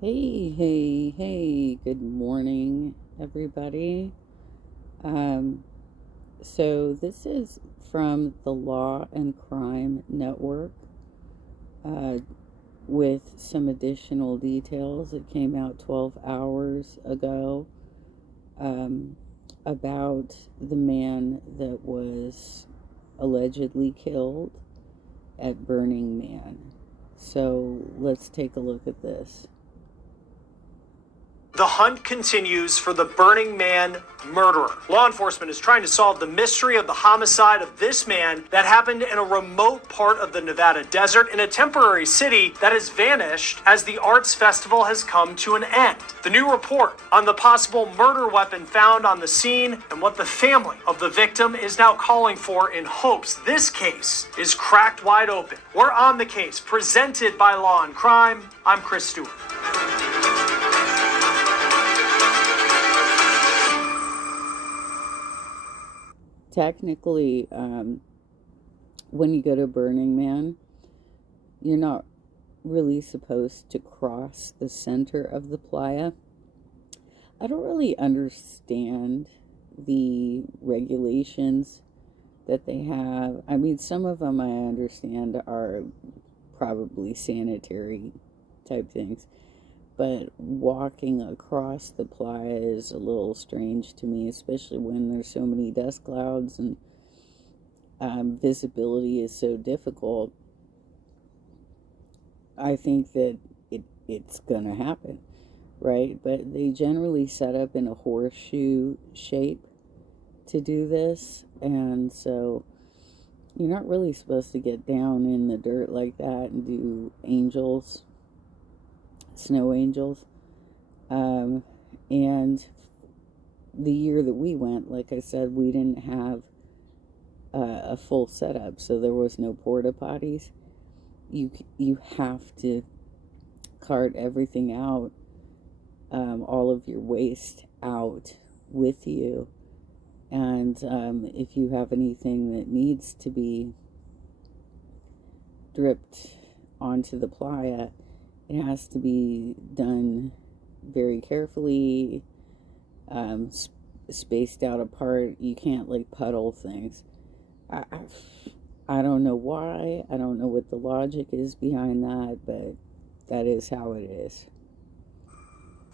Hey, good morning, everybody. Um, so this is from the Law and Crime Network uh, with some additional details. It came out 12 hours ago um, about the man that was allegedly killed at Burning Man. So let's take a look at this. The hunt continues for the Burning Man murderer. Law enforcement is trying to solve the mystery of the homicide of this man that happened in a remote part of the Nevada desert in a temporary city that has vanished as the arts festival has come to an end. The new report on the possible murder weapon found on the scene and what the family of the victim is now calling for in hopes this case is cracked wide open. We're on the case, presented by Law and Crime. I'm Chris Stewart. Technically, when you go to Burning Man, you're not really supposed to cross the center of the playa. I don't really understand the regulations that they have. I mean, some of them I understand are probably sanitary type things, but walking across the playa is a little strange to me, especially when there's so many dust clouds and visibility is so difficult. I think that it's gonna happen, right? But they generally set up in a horseshoe shape to do this, and so you're not really supposed to get down in the dirt like that and do angels, snow angels. And the year that we went, like I said, we didn't have a full setup, so there was no porta potties. You have to cart everything out, all of your waste out with you, and if you have anything that needs to be dripped onto the playa, it has to be done very carefully, spaced out apart. You can't like puddle things. I don't know why. I don't know what the logic is behind that, but that is how it is.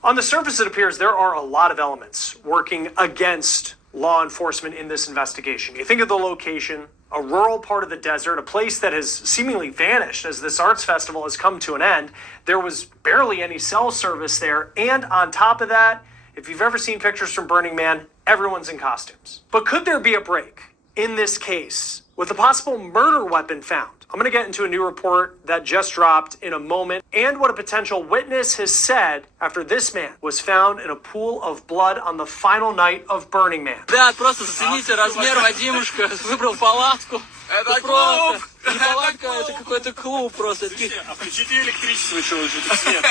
On the surface, it appears there are a lot of elements working against law enforcement in this investigation. You think of the location, a rural part of the desert, a place that has seemingly vanished as this arts festival has come to an end. There was barely any cell service there. And on top of that, if you've ever seen pictures from Burning Man, everyone's in costumes. But could there be a break in this case with a possible murder weapon found? I'm going to get into a new report that just dropped in a moment and what a potential witness has said after this man was found in a pool of blood on the final night of Burning Man. Ребят, просто зацените размер, Вадимушка выбрал палатку. Это клуб! Не палатка, это какой-то клуб просто. А включите электричество еще лучше, тут свет.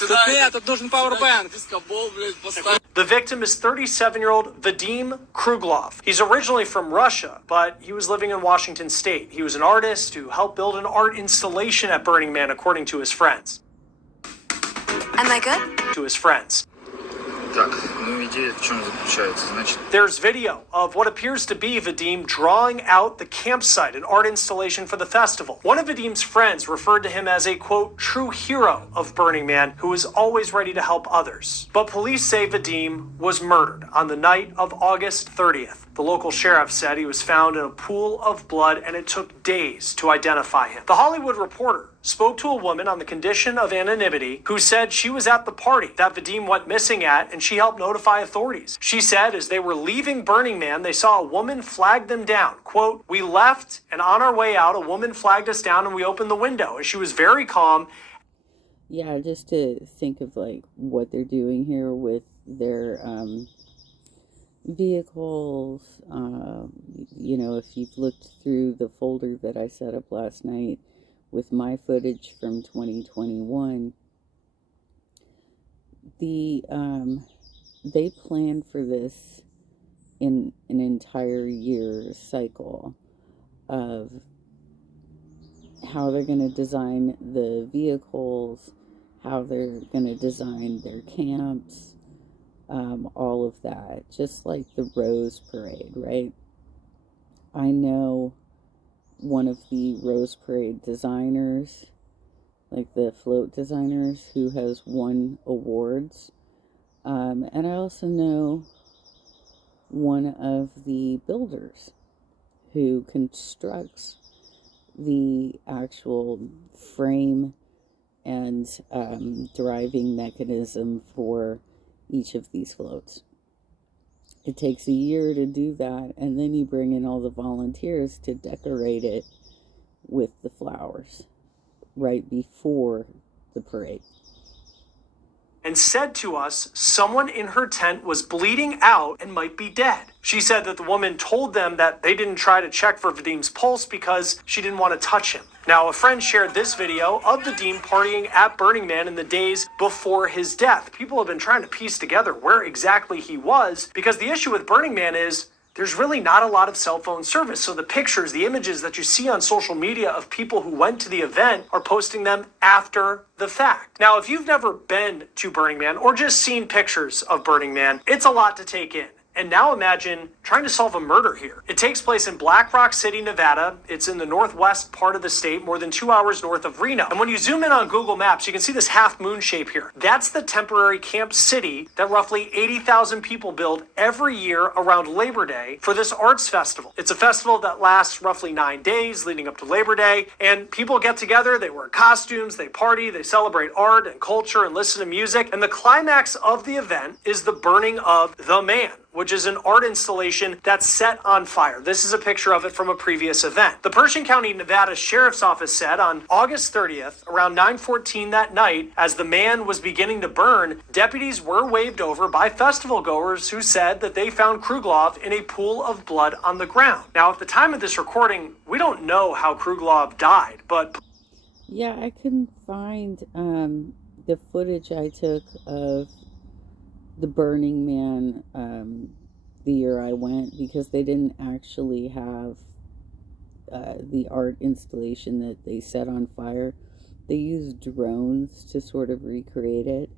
Тут нет, тут нужен пауэрбанк. Дискобол, блядь, поставь. The victim is 37-year-old Vadim Kruglov. He's originally from Russia, but he was living in Washington State. He was an artist who helped build an art installation at Burning Man, according to his friends. Am I good? To his friends. Так, ну идея в чем заключается? Значит, There's video of what appears to be Vadim drawing out the campsite, an art installation for the festival. One of Vadim's friends referred to him as a, quote, true hero of Burning Man who is always ready to help others. But police say Vadim was murdered on the night of August 30th. The local sheriff said he was found in a pool of blood and it took days to identify him. The Hollywood Reporter spoke to a woman on the condition of anonymity who said she was at the party that Vadim went missing at and she helped notify authorities. She said as they were leaving Burning Man, they saw a woman flag them down. Quote, we left and on our way out, a woman flagged us down and we opened the window. And she was very calm. Yeah, just to think of like what they're doing here with their vehicles. If you've looked through the folder that I set up last night with my footage from 2021, they planned for this in an entire year cycle of how they're going to design the vehicles, how they're going to design their camps, all of that, just like the Rose Parade, right? I know one of the Rose Parade designers, like the float designers, who has won awards. And I also know one of the builders who constructs the actual frame and driving mechanism for each of these floats. It takes a year to do that, and then you bring in all the volunteers to decorate it with the flowers right before the parade. And said to us someone in her tent was bleeding out and might be dead. She said that the woman told them that they didn't try to check for Vadim's pulse because she didn't want to touch him. Now, a friend shared this video of Vadim partying at Burning Man in the days before his death. People have been trying to piece together where exactly he was, because the issue with Burning Man is there's really not a lot of cell phone service. So the pictures, the images that you see on social media of people who went to the event are posting them after the fact. Now, if you've never been to Burning Man or just seen pictures of Burning Man, it's a lot to take in. And now imagine trying to solve a murder here. It takes place in Black Rock City, Nevada. It's in the northwest part of the state, more than 2 hours north of Reno. And when you zoom in on Google Maps, you can see this half moon shape here. That's the temporary camp city that roughly 80,000 people build every year around Labor Day for this arts festival. It's a festival that lasts roughly 9 days leading up to Labor Day. And people get together, they wear costumes, they party, they celebrate art and culture and listen to music. And the climax of the event is the burning of The Man, which is an art installation that's set on fire. This is a picture of it from a previous event. The Pershing County, Nevada Sheriff's Office said on August 30th, around 9:14 that night, as The Man was beginning to burn, deputies were waved over by festival goers who said that they found Kruglov in a pool of blood on the ground. Now, at the time of this recording, we don't know how Kruglov died, but Yeah, I couldn't find the footage I took of the Burning Man the year I went, because they didn't actually have the art installation that they set on fire. They used drones to sort of recreate it.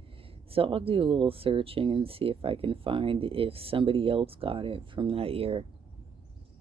So I'll do a little searching and see if I can find if somebody else got it from that year.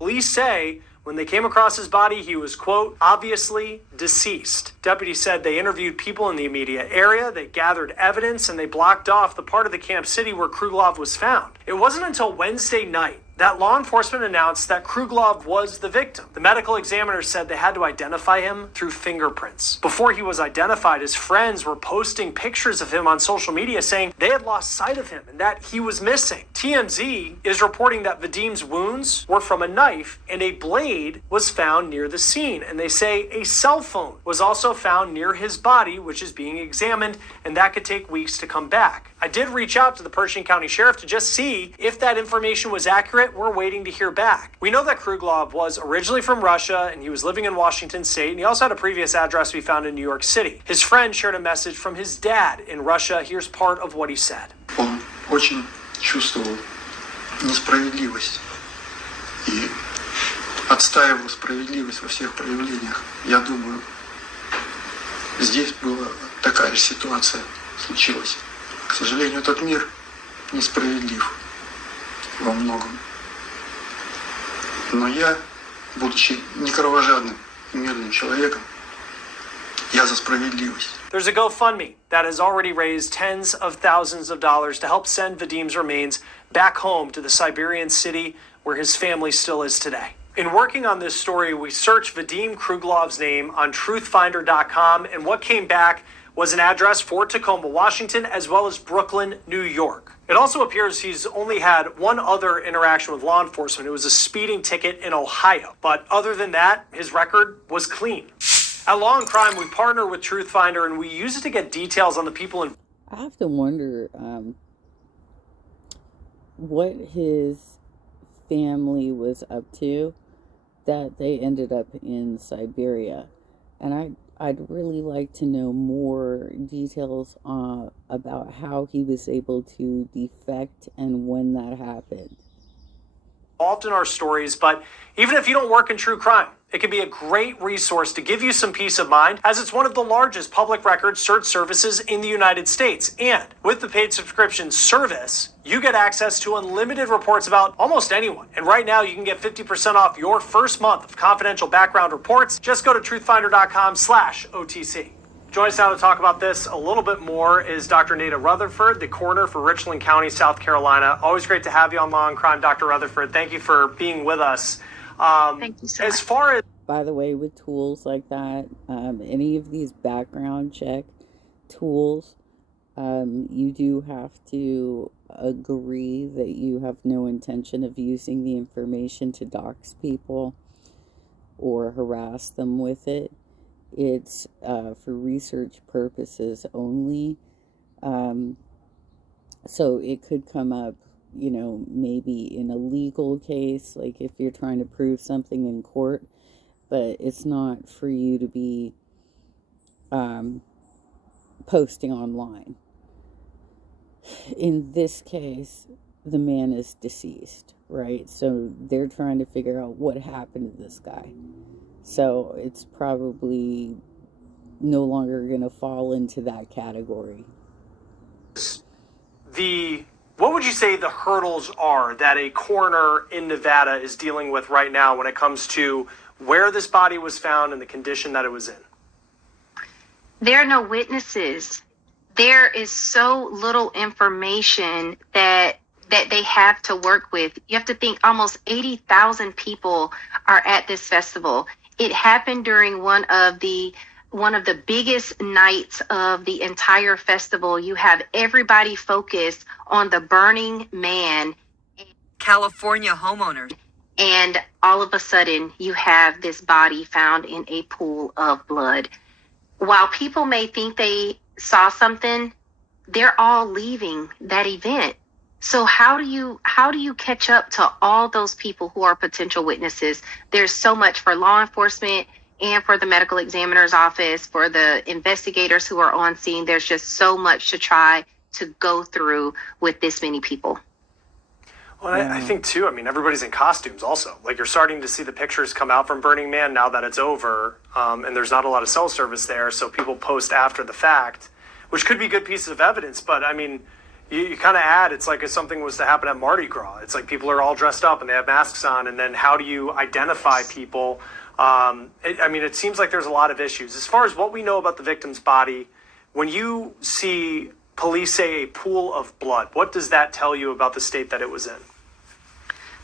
police say when they came across his body, he was, quote, obviously deceased. Deputies said they interviewed people in the immediate area, they gathered evidence, and they blocked off the part of the camp city where Kruglov was found. It wasn't until Wednesday night that law enforcement announced that Kruglov was the victim. The medical examiner said they had to identify him through fingerprints. Before he was identified, his friends were posting pictures of him on social media saying they had lost sight of him and that he was missing. TMZ is reporting that Vadim's wounds were from a knife and a blade was found near the scene. And they say a cell phone was also found near his body, which is being examined, and that could take weeks to come back. I did reach out to the Pershing County Sheriff to just see if that information was accurate. We're waiting to hear back. We know that Kruglov was originally from Russia and he was living in Washington State, and he also had a previous address we found in New York City. His friend shared a message from his dad in Russia. Here's part of what he said. Он очень чувствовал несправедливость и отстаивал справедливость во всех проявлениях. Я думаю, здесь была такая же ситуация случилась. К сожалению, этот мир несправедлив во многом. Но я, будучи не кровожадным и мирным человеком, я за справедливость. There's a GoFundMe that has already raised tens of thousands of dollars to help send Vadim's remains back home to the Siberian city where his family still is today. In working on this story, we searched Vadim Kruglov's name on truthfinder.com, and what came back was an address for Tacoma, Washington, as well as Brooklyn, New York. It also appears he's only had one other interaction with law enforcement. It was a speeding ticket in Ohio. But other than that, his record was clean. At Law and Crime, we partner with Truthfinder, and we use it to get details on the people in. I have to wonder what his family was up to that they ended up in Siberia. And I'd really like to know more details about how he was able to defect and when that happened. involved in our stories, but even if you don't work in true crime, it can be a great resource to give you some peace of mind, as it's one of the largest public record search services in the United States. And with the paid subscription service, you get access to unlimited reports about almost anyone. And right now, you can get 50% off your first month of confidential background reports. Just go to truthfinder.com/OTC. Joining us now to talk about this a little bit more is Dr. Nada Rutherford, the coroner for Richland County, South Carolina. Always great to have you on Law and Crime, Dr. Rutherford. Thank you for being with us. Thank you so much. As far as By the way, with tools like that, any of these background check tools, you do have to agree that you have no intention of using the information to dox people or harass them with it. It's for research purposes only. So it could come up, maybe in a legal case, like if you're trying to prove something in court, but it's not for you to be posting online. In this case, the man is deceased, right? So they're trying to figure out what happened to this guy. So it's probably no longer going to fall into that category. what would you say the hurdles are that a coroner in Nevada is dealing with right now when it comes to where this body was found and the condition that it was in? There are no witnesses. There is so little information that they have to work with. You have to think almost 80,000 people are at this festival. It happened during one of the biggest nights of the entire festival. You have everybody focused on the Burning Man. California homeowners. And all of a sudden, you have this body found in a pool of blood. While people may think they saw something, they're all leaving that event. So how do you catch up to all those people who are potential witnesses? There's so much for law enforcement and for the medical examiner's office, for the investigators who are on scene. There's just so much to try to go through with this many people. Well, I think too, everybody's in costumes also. Like, you're starting to see the pictures come out from Burning Man now that it's over, and there's not a lot of cell service there, so people post after the fact, which could be good pieces of evidence, but you kind of add, it's like if something was to happen at Mardi Gras. It's like people are all dressed up and they have masks on, and then how do you identify people? It seems like there's a lot of issues. As far as what we know about the victim's body, when you see police say a pool of blood, what does that tell you about the state that it was in?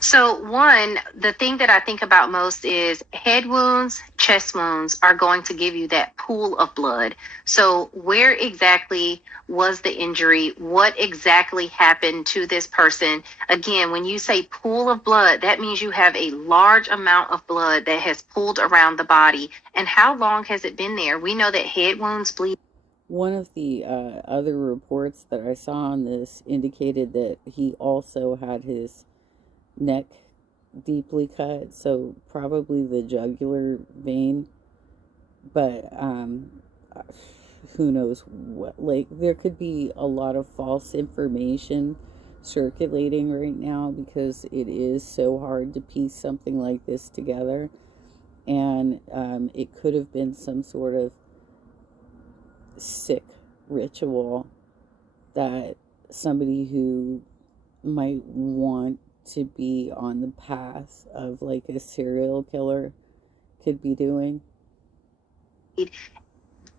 So one, the thing that I think about most is head wounds, chest wounds are going to give you that pool of blood. So where exactly was the injury? What exactly happened to this person? Again, when you say pool of blood, that means you have a large amount of blood that has pooled around the body. And how long has it been there? We know that head wounds bleed. One of the other reports that I saw on this indicated that he also had his neck deeply cut, so probably the jugular vein, but who knows what. Like, there could be a lot of false information circulating right now because it is so hard to piece something like this together, and it could have been some sort of sick ritual that somebody who might want to be on the path of like a serial killer could be doing.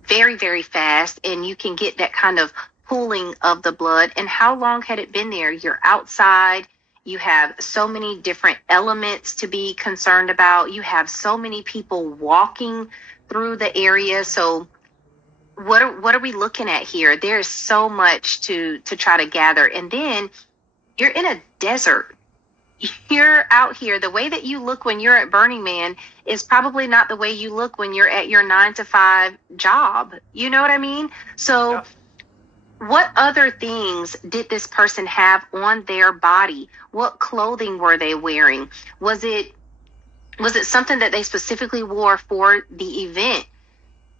Very, very fast, and you can get that kind of pooling of the blood. And how long had it been there? You're outside. You have so many different elements to be concerned about. You have so many people walking through the area. So what are we looking at here? There's so much to try to gather. And then you're in a desert. You're out here. The way that you look when you're at Burning Man is probably not the way you look when you're at your 9-to-5 job. You know what I mean? So yeah. What other things did this person have on their body? What clothing were they wearing? Was it something that they specifically wore for the event?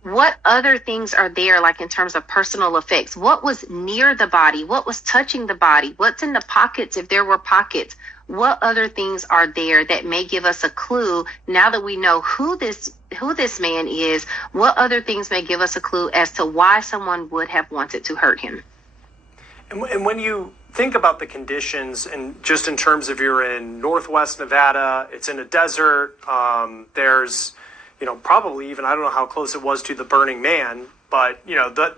what other things are there, like in terms of personal effects? What was near the body? What was touching the body? What's in the pockets, if there were pockets? What other things are there that may give us a clue, now that we know who this man is? What other things may give us a clue as to why someone would have wanted to hurt him? And when you think about the conditions, and just in terms of, you're in Northwest Nevada, it's in a desert, there's, probably even, I don't know how close it was to the Burning Man, but,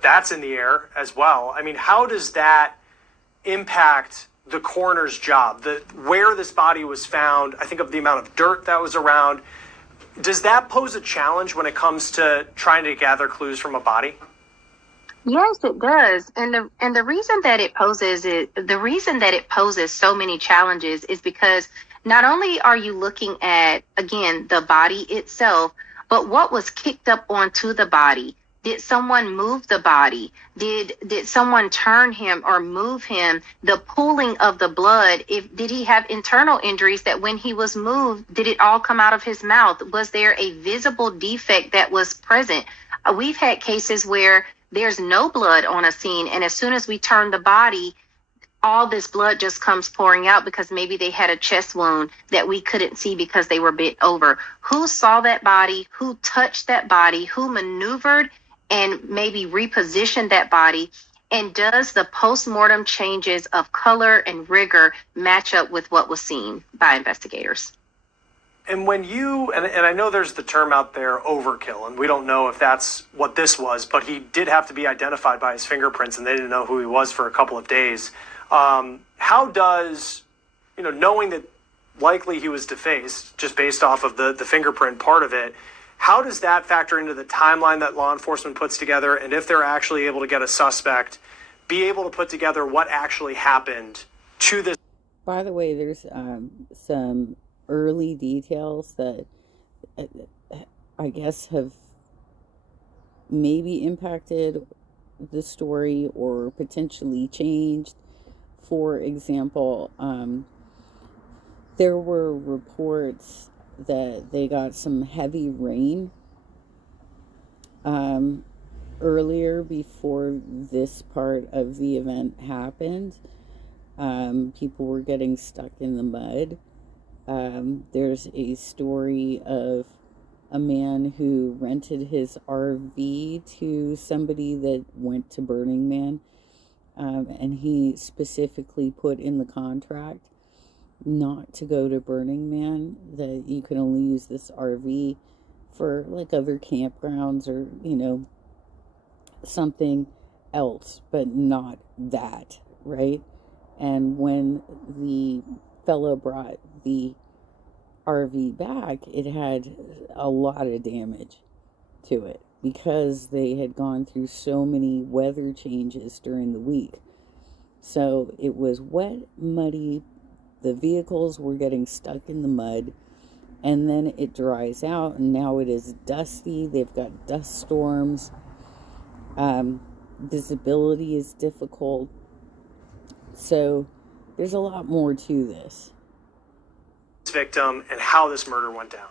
that's in the air as well. I mean, how does that impact the coroner's job? Where this body was found, I think of the amount of dirt that was around. Does that pose a challenge when it comes to trying to gather clues from a body? Yes, it does. And the reason that it poses so many challenges is because not only are you looking at, again, the body itself, but what was kicked up onto the body. Did someone move the body? Did someone turn him or move him? The pooling of the blood, did he have internal injuries that when he was moved, did it all come out of his mouth? Was there a visible defect that was present? We've had cases where there's no blood on a scene, and as soon as we turn the body, all this blood just comes pouring out because maybe they had a chest wound that we couldn't see because they were bent over. Who saw that body? Who touched that body? Who maneuvered and maybe repositioned that body? And does the postmortem changes of color and rigor match up with what was seen by investigators? And when and I know there's the term out there, overkill, and we don't know if that's what this was, but he did have to be identified by his fingerprints, and they didn't know who he was for a couple of days. How does, knowing that likely he was defaced just based off of the fingerprint part of it, how does that factor into the timeline that law enforcement puts together? And if they're actually able to get a suspect, be able to put together what actually happened to this? By the way, there's some early details that I guess have maybe impacted the story or potentially changed. For example, there were reports that they got some heavy rain earlier before this part of the event happened. People were getting stuck in the mud. There's a story of a man who rented his RV to somebody that went to Burning Man, and he specifically put in the contract not to go to Burning Man, that you can only use this RV for like other campgrounds or, something else, but not that, right? And when the fellow brought the RV back, it had a lot of damage to it because they had gone through so many weather changes during the week. So it was wet, muddy, the vehicles were getting stuck in the mud, and then it dries out, and now it is dusty. They've got dust storms. Visibility is difficult. So there's a lot more to this. Victim and how this murder went down.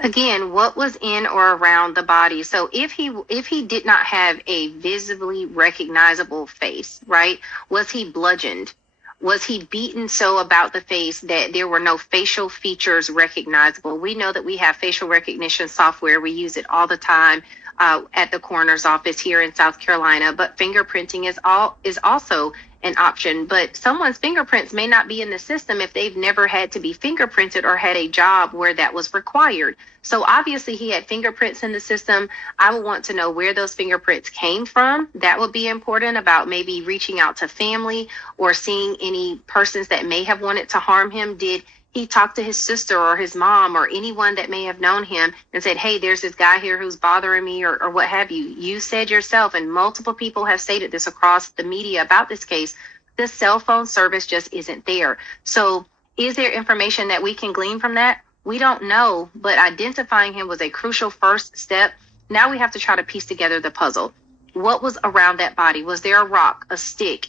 Again, what was in or around the body? So if he did not have a visibly recognizable face, right? Was he bludgeoned? Was he beaten so about the face that there were no facial features recognizable? We know that we have facial recognition software. We use it all the time at the coroner's office here in South Carolina, but fingerprinting is also an option. But someone's fingerprints may not be in the system if they've never had to be fingerprinted or had a job where that was required. So obviously he had fingerprints in the system. I would want to know where those fingerprints came from. That would be important, about maybe reaching out to family or seeing any persons that may have wanted to harm him. Did he talk to his sister or his mom or anyone that may have known him and said, hey, there's this guy here who's bothering me, or what have you? You said yourself, and multiple people have stated this across the media about this case, the cell phone service just isn't there. So is there information that we can glean from that? We don't know, but identifying him was a crucial first step. Now we have to try to piece together the puzzle. What was around that body? Was there a rock, a stick,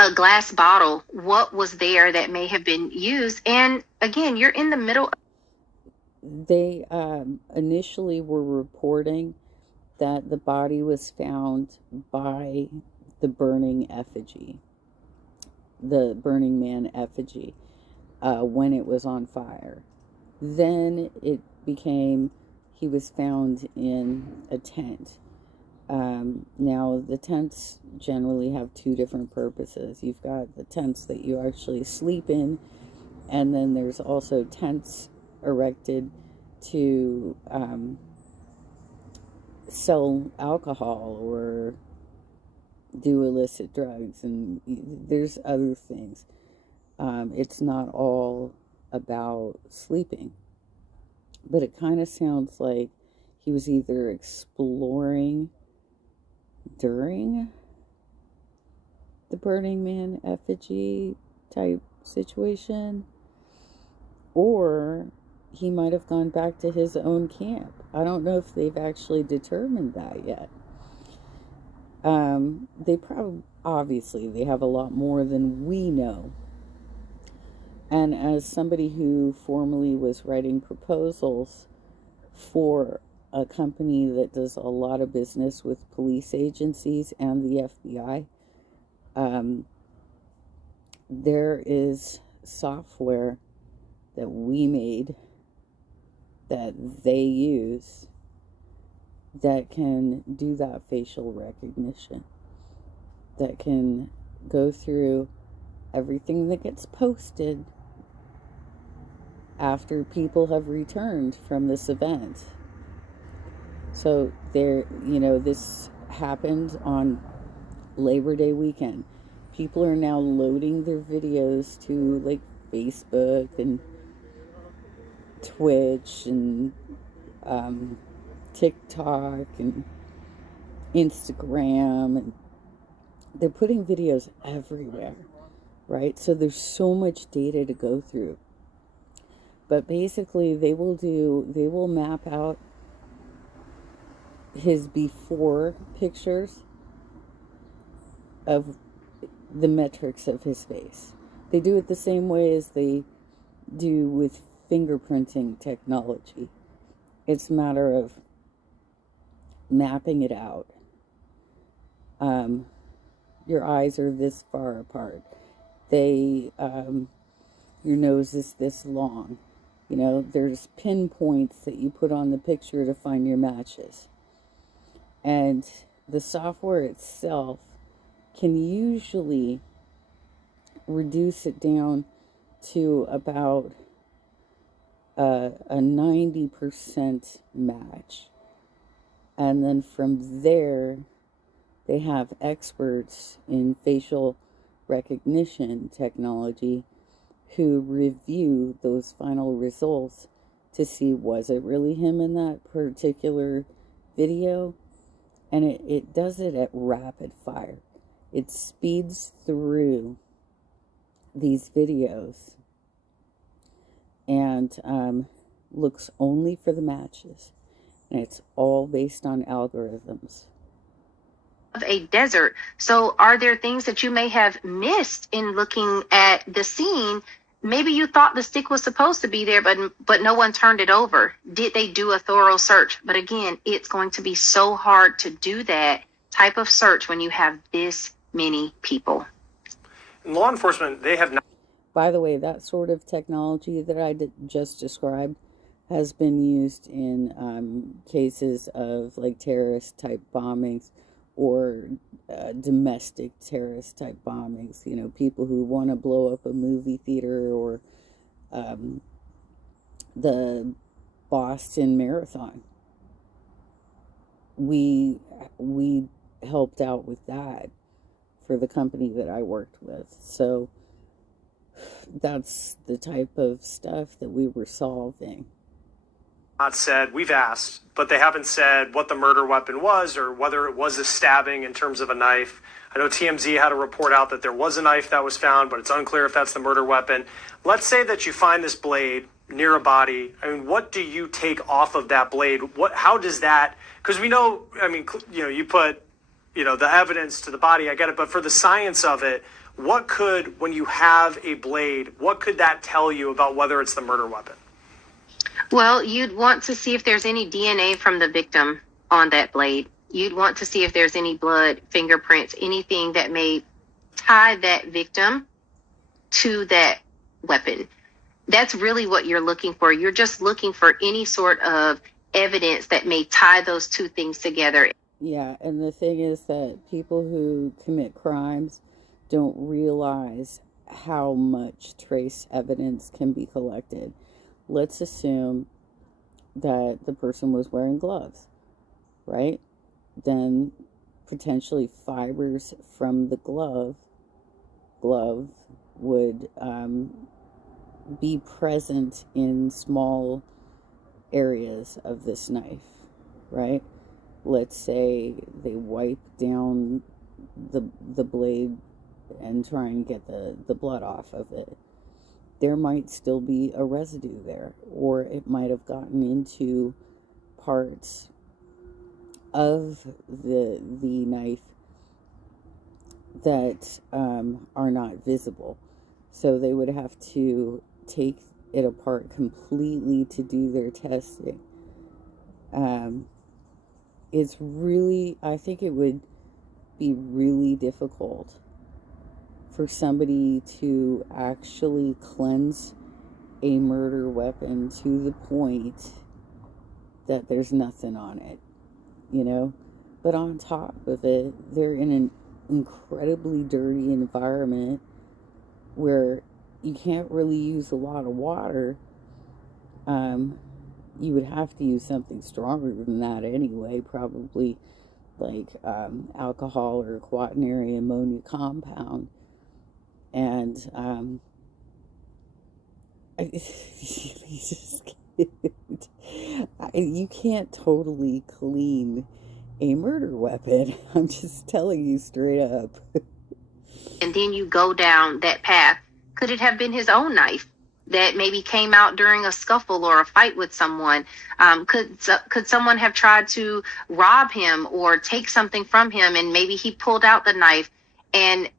a glass bottle? What was there that may have been used? And again, you're in the middle. They initially were reporting that the body was found by the burning effigy, the Burning Man effigy, when it was on fire. Then it became he was found in a tent. Now, the tents generally have two different purposes. You've got the tents that you actually sleep in, and then there's also tents erected to sell alcohol or do illicit drugs, and there's other things. It's not all about sleeping, but it kind of sounds like he was either exploring during the Burning Man effigy type situation, or he might have gone back to his own camp. I don't know if they've actually determined that yet. They probably, obviously, they have a lot more than we know. And as somebody who formerly was writing proposals for a company that does a lot of business with police agencies and the FBI, there is software that we made that they use that can do that facial recognition, that can go through everything that gets posted after people have returned from this event. So there, this happened on Labor Day weekend. People are now loading their videos to like Facebook and Twitch and TikTok and Instagram, and they're putting videos everywhere, right? So there's so much data to go through. But basically they will map out his before pictures of the metrics of his face. They do it the same way as they do with fingerprinting technology. It's a matter of mapping it out. Your eyes are this far apart. Your nose is this long. There's pinpoints that you put on the picture to find your matches. And the software itself can usually reduce it down to about a 90% match. And then from there, they have experts in facial recognition technology who review those final results to see, was it really him in that particular video? And it does it at rapid fire. It speeds through these videos and looks only for the matches. And it's all based on algorithms. Of a desert. So are there things that you may have missed in looking at the scene? Maybe you thought the stick was supposed to be there, but no one turned it over. Did they do a thorough search? But again, it's going to be so hard to do that type of search when you have this many people. In law enforcement, they have not. By the way, that sort of technology that I just described has been used in cases of like terrorist type bombings or domestic terrorist type bombings. People who want to blow up a movie theater or the Boston Marathon. We helped out with that for the company that I worked with. So that's the type of stuff that we were solving. Not said, we've asked, but they haven't said what the murder weapon was or whether it was a stabbing in terms of a knife. I know TMZ had a report out that there was a knife that was found, but it's unclear if that's the murder weapon. Let's say that you find this blade near a body. I mean, what do you take off of that blade? How does that, because we know, you put, the evidence to the body, I get it, but for the science of it, when you have a blade, what could that tell you about whether it's the murder weapon? Well, you'd want to see if there's any DNA from the victim on that blade. You'd want to see if there's any blood, fingerprints, anything that may tie that victim to that weapon. That's really what you're looking for. You're just looking for any sort of evidence that may tie those two things together. Yeah, and the thing is that people who commit crimes don't realize how much trace evidence can be collected. Let's assume that the person was wearing gloves, right? Then potentially fibers from the glove would be present in small areas of this knife, right? Let's say they wipe down the blade and try and get the blood off of it. There might still be a residue there, or it might have gotten into parts of the knife that are not visible. So they would have to take it apart completely to do their testing. It's really, I think it would be really difficult for somebody to actually cleanse a murder weapon to the point that there's nothing on it, you know? But on top of it, they're in an incredibly dirty environment where you can't really use a lot of water. You would have to use something stronger than that anyway, probably like alcohol or quaternary ammonia compound. And you can't totally clean a murder weapon. I'm just telling you straight up. And then you go down that path. Could it have been his own knife that maybe came out during a scuffle or a fight with someone? Could someone have tried to rob him or take something from him, and maybe he pulled out the knife? And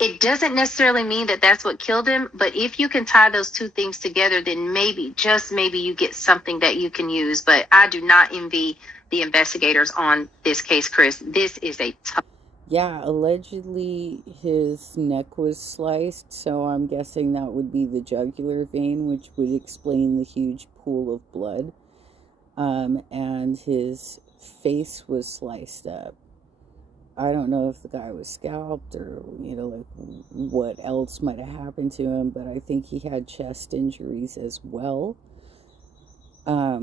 it doesn't necessarily mean that that's what killed him, but if you can tie those two things together, then maybe, just maybe, you get something that you can use. But I do not envy the investigators on this case, Chris. This is a tough. Yeah, allegedly his neck was sliced, so I'm guessing that would be the jugular vein, which would explain the huge pool of blood. And his face was sliced up. I don't know if the guy was scalped or, like what else might have happened to him, but I think he had chest injuries as well. Wow,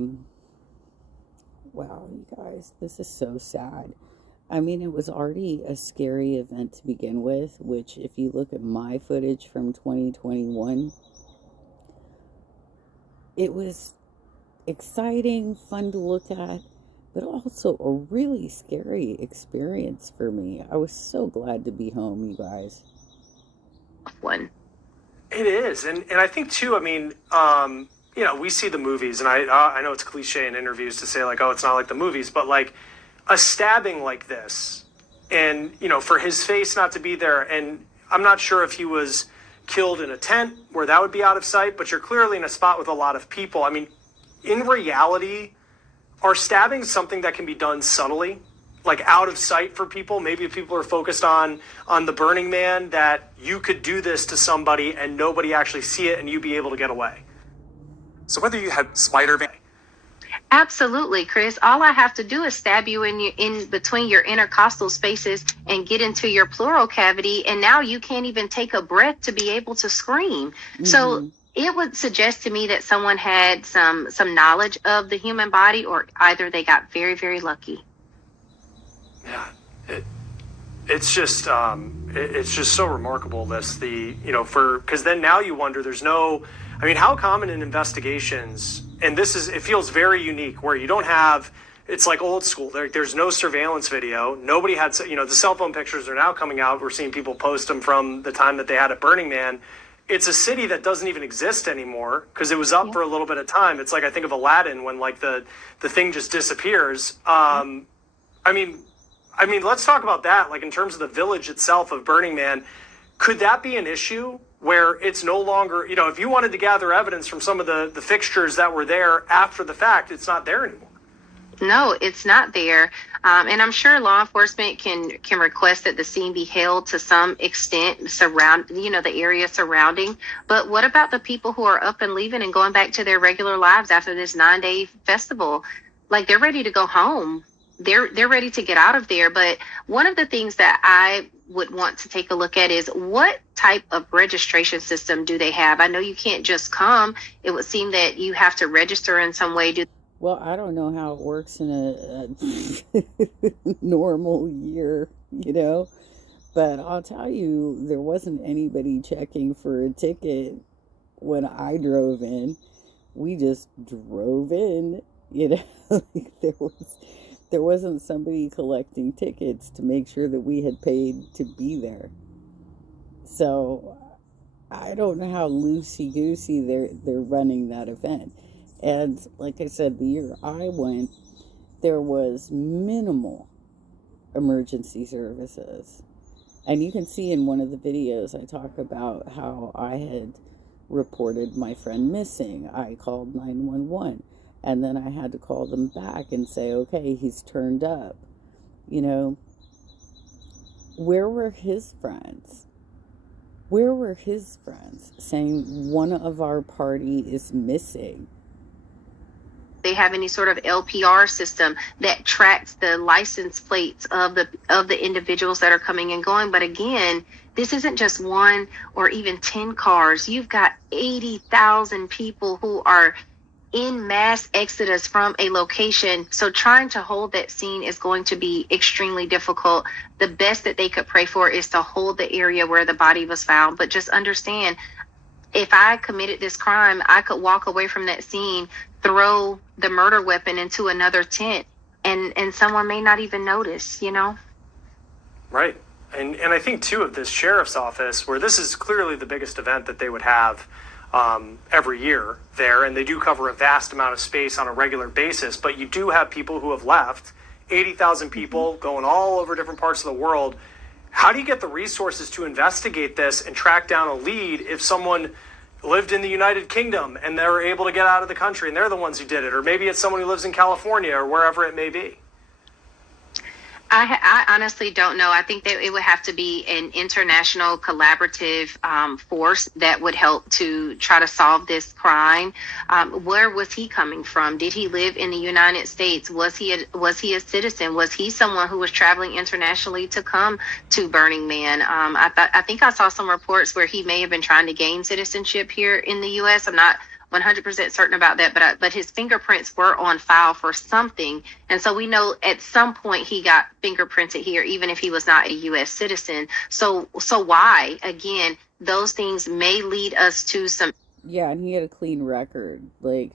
you guys, this is so sad. I mean, it was already a scary event to begin with, which if you look at my footage from 2021, it was exciting, fun to look at, but also a really scary experience for me. I was so glad to be home, you guys. One. It is. And I think, too, I mean, we see the movies, and I know it's cliche in interviews to say, like, oh, it's not like the movies, but, like, a stabbing like this, and, for his face not to be there, and I'm not sure if he was killed in a tent where that would be out of sight, but you're clearly in a spot with a lot of people. I mean, in reality, are stabbings something that can be done subtly, like out of sight for people? Maybe if people are focused on the Burning Man, that you could do this to somebody and nobody actually see it and you be able to get away. So whether you had spider vein. Absolutely, Chris. All I have to do is stab you in between your intercostal spaces and get into your pleural cavity, and now you can't even take a breath to be able to scream. Mm-hmm. So it would suggest to me that someone had some knowledge of the human body, or either they got very, very lucky. Yeah, it's just so remarkable. Because then now you wonder, how common in investigations, and it feels very unique, where you don't have, it's like old school. There's no surveillance video. Nobody had, the cell phone pictures are now coming out. We're seeing people post them from the time that they had at Burning Man. It's a city that doesn't even exist anymore because it was up for a little bit of time. It's like, I think of Aladdin when like the thing just disappears. I mean, let's talk about that. Like in terms of the village itself of Burning Man, could that be an issue where it's no longer, if you wanted to gather evidence from some of the fixtures that were there after the fact, it's not there anymore. No, it's not there. And I'm sure law enforcement can request that the scene be held to some extent the area surrounding. But what about the people who are up and leaving and going back to their regular lives after this 9-day festival? Like, they're ready to go home. They're ready to get out of there. But one of the things that I would want to take a look at is what type of registration system do they have? I know you can't just come. It would seem that you have to register in some way. Well, I don't know how it works in a normal year, but I'll tell you, there wasn't anybody checking for a ticket when I drove in. We just drove in, like there wasn't somebody collecting tickets to make sure that we had paid to be there. So I don't know how loosey-goosey they're running that event. And like I said, the year I went, there was minimal emergency services. And you can see in one of the videos I talk about how I had reported my friend missing. I called 911, and then I had to call them back and say, okay, he's turned up. Where were his friends? Where were his friends saying one of our party is missing? They have any sort of LPR system that tracks the license plates of the individuals that are coming and going. But again, this isn't just one or even 10 cars. You've got 80,000 people who are in mass exodus from a location. So trying to hold that scene is going to be extremely difficult. The best that they could pray for is to hold the area where the body was found. But just understand, if I committed this crime, I could walk away from that scene, throw the murder weapon into another tent, and someone may not even notice, Right. And I think, too, of this sheriff's office, where this is clearly the biggest event that they would have every year there, and they do cover a vast amount of space on a regular basis, but you do have people who have left, 80,000 people going all over different parts of the world. How do you get the resources to investigate this and track down a lead if someone lived in the United Kingdom and they're able to get out of the country and they're the ones who did it? Or maybe it's someone who lives in California or wherever it may be. I honestly don't know. I think that it would have to be an international collaborative force that would help to try to solve this crime. Where was he coming from? Did he live in the United States? Was he a citizen? Was he someone who was traveling internationally to come to Burning Man? I think I saw some reports where he may have been trying to gain citizenship here in the U.S. I'm not 100% certain about that, but his fingerprints were on file for something. And so we know at some point he got fingerprinted here, even if he was not a U.S. citizen. So why? Again, those things may lead us to some. Yeah, and he had a clean record. Like,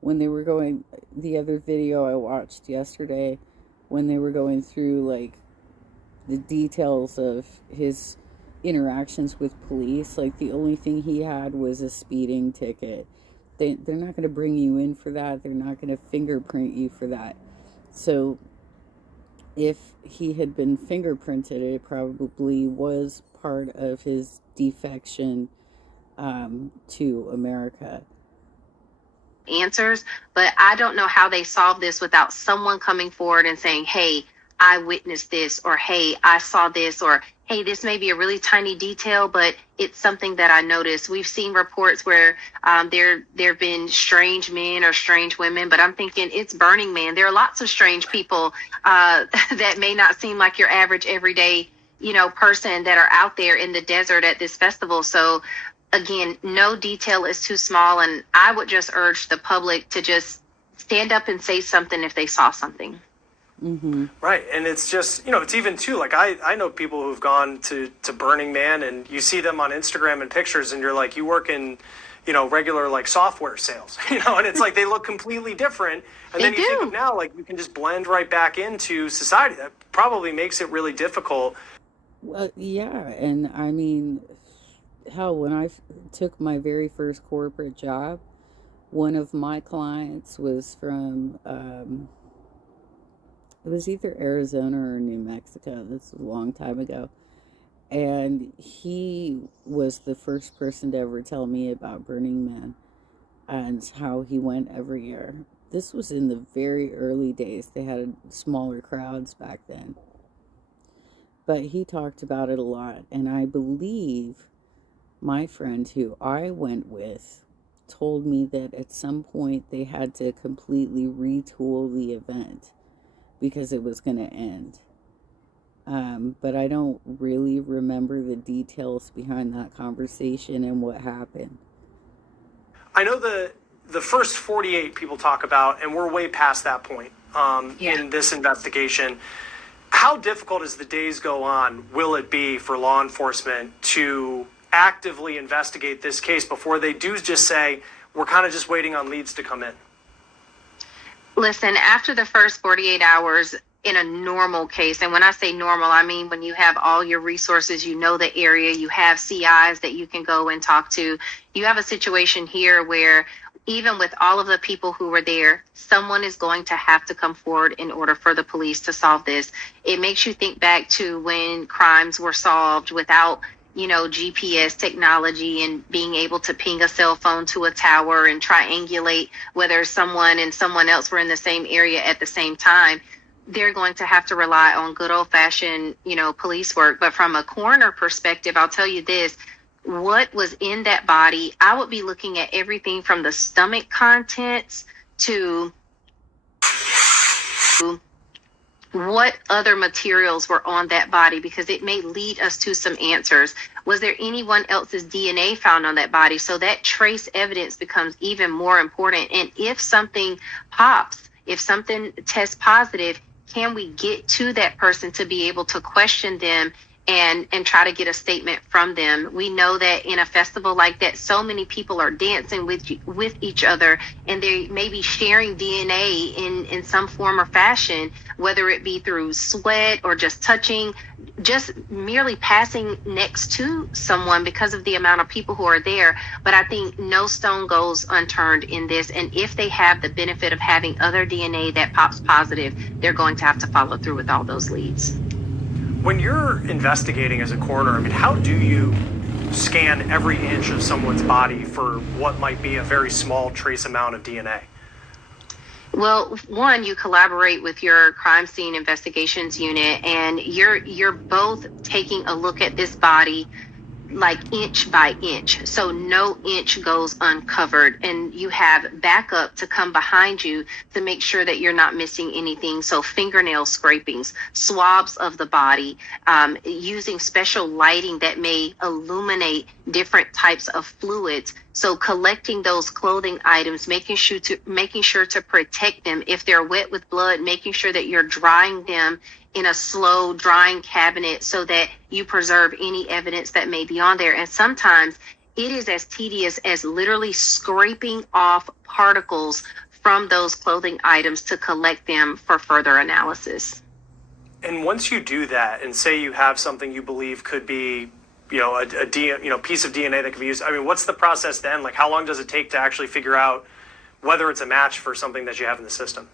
when they were going, the other video I watched yesterday, when they were going through, like, the details of his interactions with police, like, the only thing he had was a speeding ticket. They're not going to bring you in for that. They're not going to fingerprint you for that. So if he had been fingerprinted, it probably was part of his defection to America. Answers, but I don't know how they solve this without someone coming forward and saying, hey, I witnessed this, or hey, I saw this, or hey, this may be a really tiny detail, but it's something that I noticed. We've seen reports where there have been strange men or strange women, but I'm thinking it's Burning Man. There are lots of strange people that may not seem like your average everyday, person that are out there in the desert at this festival. So again, no detail is too small, and I would just urge the public to just stand up and say something if they saw something. Mm-hmm. Right. And it's just, it's even too, like, I know people who've gone to Burning Man, and you see them on Instagram and pictures, and you're like, you work in, regular, like, software sales, and it's like they look completely different. And then you think of now, like, you can just blend right back into society. That probably makes it really difficult. Well, yeah. And I mean, hell, when I took my very first corporate job, one of my clients was from, it was either Arizona or New Mexico. This was a long time ago. And he was the first person to ever tell me about Burning Man and how he went every year. This was in the very early days. They had smaller crowds back then. But he talked about it a lot. And I believe my friend who I went with told me that at some point they had to completely retool the event because it was going to end. But I don't really remember the details behind that conversation and what happened. I know the first 48 people talk about, and we're way past that point in this investigation. How difficult as the days go on will it be for law enforcement to actively investigate this case before they do just say, we're kind of just waiting on leads to come in? Listen, after the first 48 hours in a normal case, and when I say normal, I mean when you have all your resources, you know the area, you have CIs that you can go and talk to. You have a situation here where even with all of the people who were there, someone is going to have to come forward in order for the police to solve this. It makes you think back to when crimes were solved without, GPS technology and being able to ping a cell phone to a tower and triangulate whether someone and someone else were in the same area at the same time. They're going to have to rely on good old-fashioned, police work. But from a coroner perspective, I'll tell you this, what was in that body, I would be looking at everything from the stomach contents to what other materials were on that body, because it may lead us to some answers. Was there anyone else's DNA found on that body? So that trace evidence becomes even more important. And if something pops, if something tests positive, can we get to that person to be able to question them and try to get a statement from them? We know that in a festival like that, so many people are dancing with each other, and they may be sharing DNA in some form or fashion, whether it be through sweat or just touching, just merely passing next to someone because of the amount of people who are there. But I think no stone goes unturned in this. And if they have the benefit of having other DNA that pops positive, they're going to have to follow through with all those leads. When you're investigating as a coroner, how do you scan every inch of someone's body for what might be a very small trace amount of DNA? Well, one, you collaborate with your crime scene investigations unit, and you're both taking a look at this body like inch by inch. So no inch goes uncovered, and you have backup to come behind you to make sure that you're not missing anything. So fingernail scrapings, swabs of the body, using special lighting that may illuminate different types of fluids. So collecting those clothing items, making sure to protect them. If they're wet with blood, making sure that you're drying them in a slow drying cabinet so that you preserve any evidence that may be on there. And sometimes it is as tedious as literally scraping off particles from those clothing items to collect them for further analysis. And once you do that, and say you have something you believe could be, a piece of DNA that could be used, what's the process then? Like, how long does it take to actually figure out whether it's a match for something that you have in the system?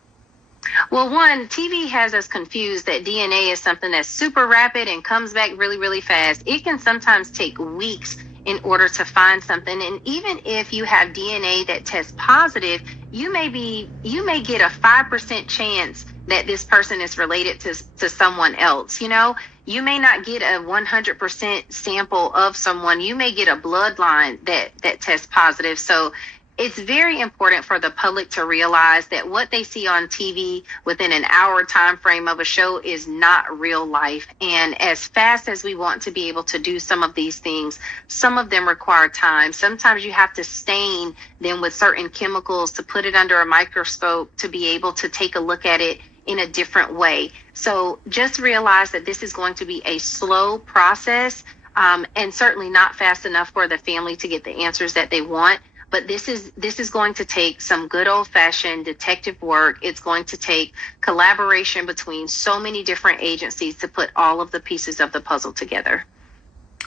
Well, one, TV has us confused that DNA is something that's super rapid and comes back really, really fast. It can sometimes take weeks in order to find something. And even if you have DNA that tests positive, you may get a 5% chance that this person is related to someone else. You may not get a 100% sample of someone. You may get a bloodline that tests positive. So it's very important for the public to realize that what they see on TV within an hour time frame of a show is not real life. And as fast as we want to be able to do some of these things, some of them require time. Sometimes you have to stain them with certain chemicals to put it under a microscope to be able to take a look at it in a different way. So just realize that this is going to be a slow process, and certainly not fast enough for the family to get the answers that they want. But this is going to take some good old-fashioned detective work. It's going to take collaboration between so many different agencies to put all of the pieces of the puzzle together.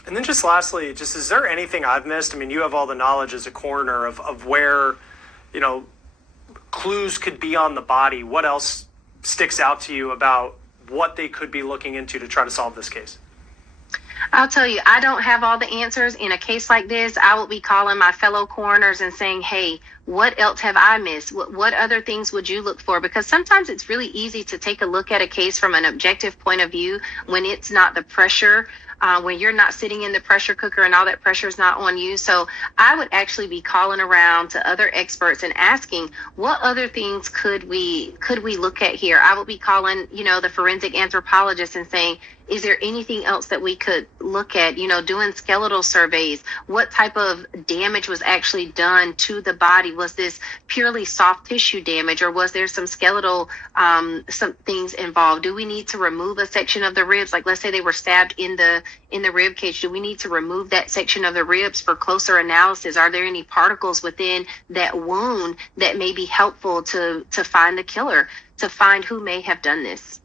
And then just lastly, is there anything I've missed? You have all the knowledge as a coroner of where, clues could be on the body. What else sticks out to you about what they could be looking into to try to solve this case? I'll tell you, I don't have all the answers. In a case like this, I will be calling my fellow coroners and saying, hey, what else have I missed? What other things would you look for? Because sometimes it's really easy to take a look at a case from an objective point of view when it's not the pressure, when you're not sitting in the pressure cooker and all that pressure is not on you. So I would actually be calling around to other experts and asking, what other things could we look at here? I would be calling, the forensic anthropologist and saying, is there anything else that we could look at, doing skeletal surveys? What type of damage was actually done to the body? Was this purely soft tissue damage, or was there some skeletal, some things involved? Do we need to remove a section of the ribs? Like, let's say they were stabbed in the rib cage. Do we need to remove that section of the ribs for closer analysis? Are there any particles within that wound that may be helpful to find the killer, to find who may have done this?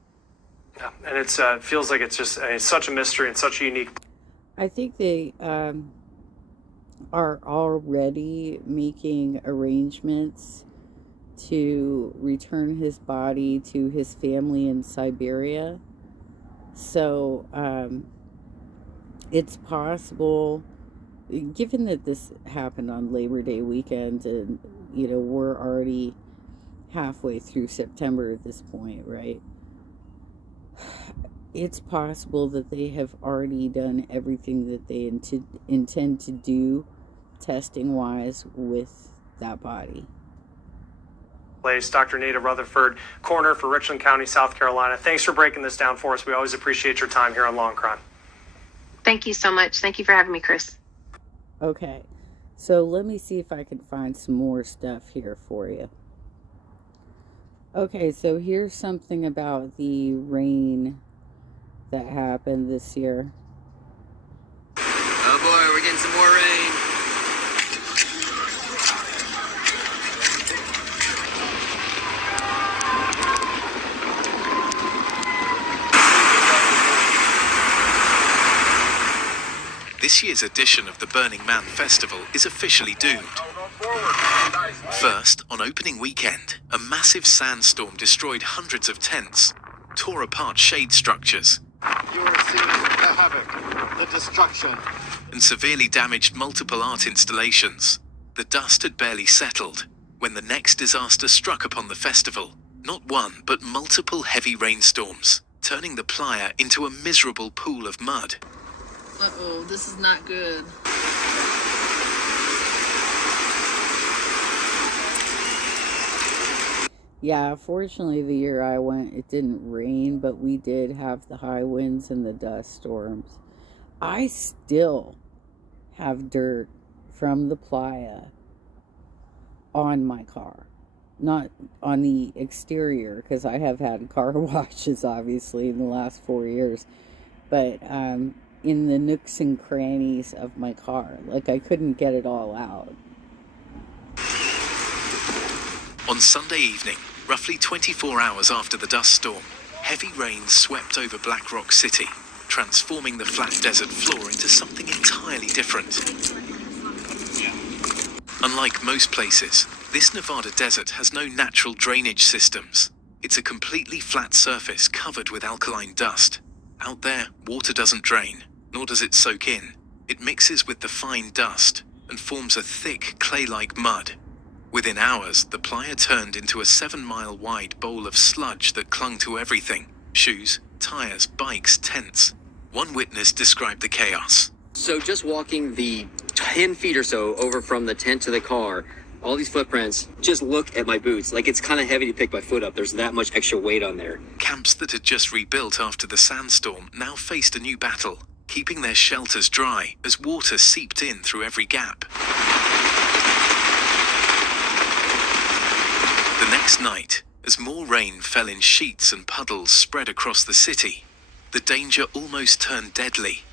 Yeah, and it feels like it's just such a mystery and such a unique. I think they are already making arrangements to return his body to his family in Siberia. So it's possible, given that this happened on Labor Day weekend, and we're already halfway through September at this point, right? It's possible that they have already done everything that they intend to do testing wise with that body. Dr. Nada Rutherford, coroner for Richland County, South Carolina. Thanks for breaking this down for us. We always appreciate your time here on Law and Crime. Thank you so much. Thank you for having me, Chris. Okay, so let me see if I can find some more stuff here for you. Okay, so here's something about the rain that happened this year. Oh boy, we're getting some more rain. This year's edition of the Burning Man Festival is officially doomed. First, on opening weekend, a massive sandstorm destroyed hundreds of tents, tore apart shade structures, You are seeing the havoc, the destruction, and severely damaged multiple art installations. The dust had barely settled when the next disaster struck upon the festival. Not one, but multiple heavy rainstorms, turning the playa into a miserable pool of mud. Uh-oh, this is not good. Yeah, fortunately the year I went, it didn't rain, but we did have the high winds and the dust storms. I still have dirt from the playa on my car. Not on the exterior, because I have had car washes, obviously, in the last 4 years. But in the nooks and crannies of my car. Like, I couldn't get it all out. On Sunday evening, roughly 24 hours after the dust storm, heavy rain swept over Black Rock City, transforming the flat desert floor into something entirely different. Unlike most places, this Nevada desert has no natural drainage systems. It's a completely flat surface covered with alkaline dust. Out there, water doesn't drain, nor does it soak in. It mixes with the fine dust and forms a thick, clay-like mud. Within hours, the playa turned into a 7-mile wide bowl of sludge that clung to everything: shoes, tires, bikes, tents. One witness described the chaos. So just walking the 10 feet or so over from the tent to the car, all these footprints, just look at my boots. Like, it's kind of heavy to pick my foot up. There's that much extra weight on there. Camps that had just rebuilt after the sandstorm now faced a new battle, keeping their shelters dry as water seeped in through every gap. The next night, as more rain fell in sheets and puddles spread across the city, the danger almost turned deadly.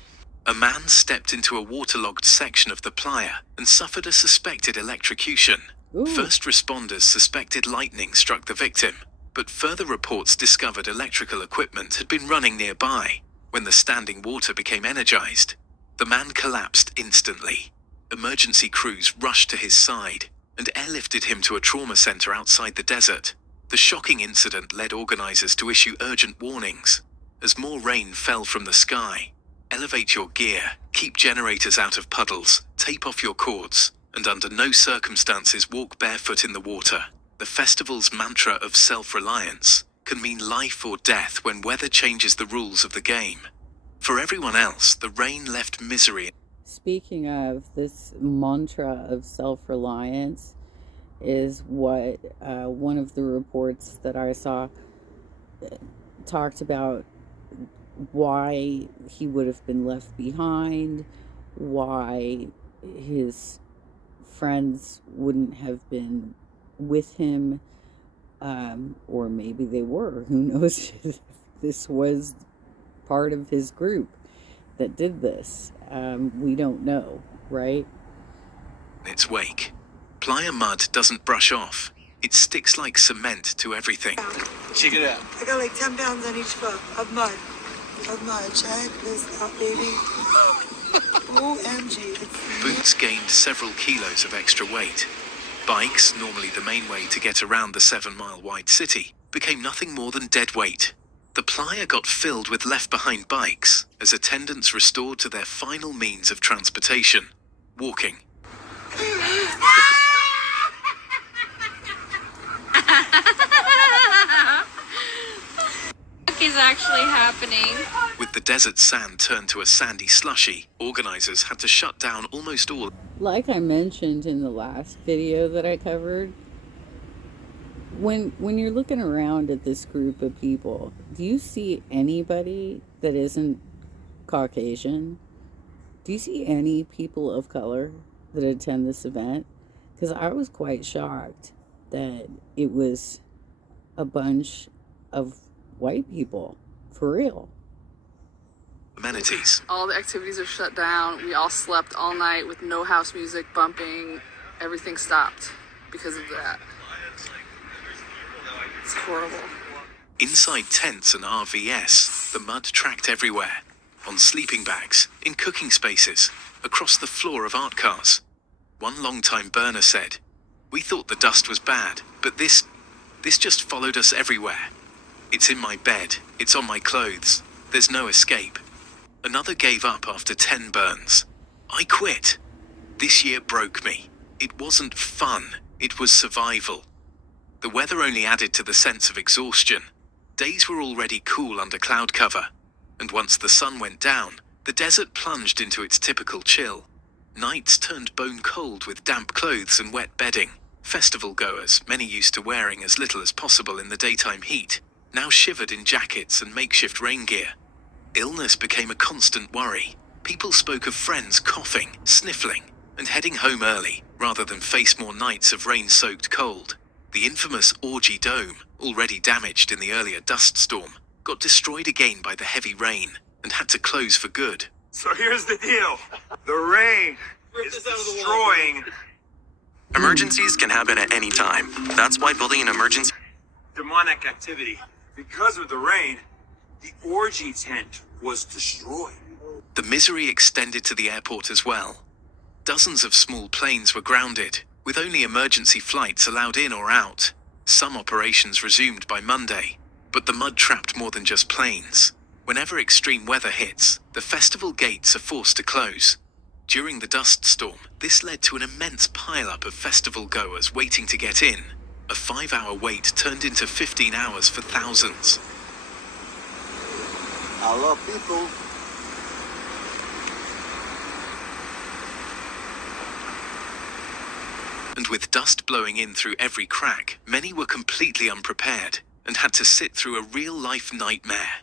A man stepped into a waterlogged section of the playa and suffered a suspected electrocution. Ooh. First responders suspected lightning struck the victim, but further reports discovered electrical equipment had been running nearby. When the standing water became energized, the man collapsed instantly. Emergency crews rushed to his side and airlifted him to a trauma center outside the desert. The shocking incident led organizers to issue urgent warnings. As more rain fell from the sky, Elevate your gear, keep generators out of puddles, tape off your cords, and under no circumstances walk barefoot in the water. The festival's mantra of self-reliance can mean life or death when weather changes the rules of the game. For everyone else, the rain left misery. Speaking of, this mantra of self-reliance is what one of the reports that I saw talked about, why he would have been left behind, why his friends wouldn't have been with him, or maybe they were. Who knows if this was part of his group that did this. We don't know, right? Its wake. Playa mud doesn't brush off. It sticks like cement to everything. Check it out. I got like 10 pounds on each foot of mud. Check this out, baby. OMG. Boots gained several kilos of extra weight. Bikes, normally the main way to get around the 7-mile-wide city, became nothing more than dead weight. The playa got filled with left-behind bikes as attendants restored to their final means of transportation, walking. What is actually happening? With the desert sand turned to a sandy slushy, organizers had to shut down almost all. Like I mentioned in the last video that I covered, when you're looking around at this group of people, do you see anybody that isn't Caucasian? Do you see any people of color that attend this event? Because I was quite shocked that it was a bunch of white people, for real. Amenities. All the activities are shut down. We all slept all night with no house music bumping. Everything stopped because of that. It's horrible. Inside tents and RVS, the mud tracked everywhere. On sleeping bags, in cooking spaces, across the floor of art cars. One longtime burner said, "We thought the dust was bad, but this just followed us everywhere. It's in my bed, it's on my clothes, there's no escape." Another gave up after 10 burns. "I quit. This year broke me. It wasn't fun, it was survival." The weather only added to the sense of exhaustion. Days were already cool under cloud cover, and once the sun went down, the desert plunged into its typical chill. Nights turned bone cold with damp clothes and wet bedding. Festival goers, many used to wearing as little as possible in the daytime heat, now shivered in jackets and makeshift rain gear. Illness became a constant worry. People spoke of friends coughing, sniffling, and heading home early, rather than face more nights of rain-soaked cold. The infamous Orgy Dome, already damaged in the earlier dust storm, got destroyed again by the heavy rain, and had to close for good. So here's the deal. The rain is destroying. Emergencies can happen at any time. That's why building an emergency Demonic activity. Because of the rain, the orgy tent was destroyed. The misery extended to the airport as well. Dozens of small planes were grounded, with only emergency flights allowed in or out. Some operations resumed by Monday, but the mud trapped more than just planes. Whenever extreme weather hits, the festival gates are forced to close. During the dust storm, this led to an immense pileup of festival goers waiting to get in. A 5-hour wait turned into 15 hours for thousands. I love people. And with dust blowing in through every crack, many were completely unprepared and had to sit through a real-life nightmare.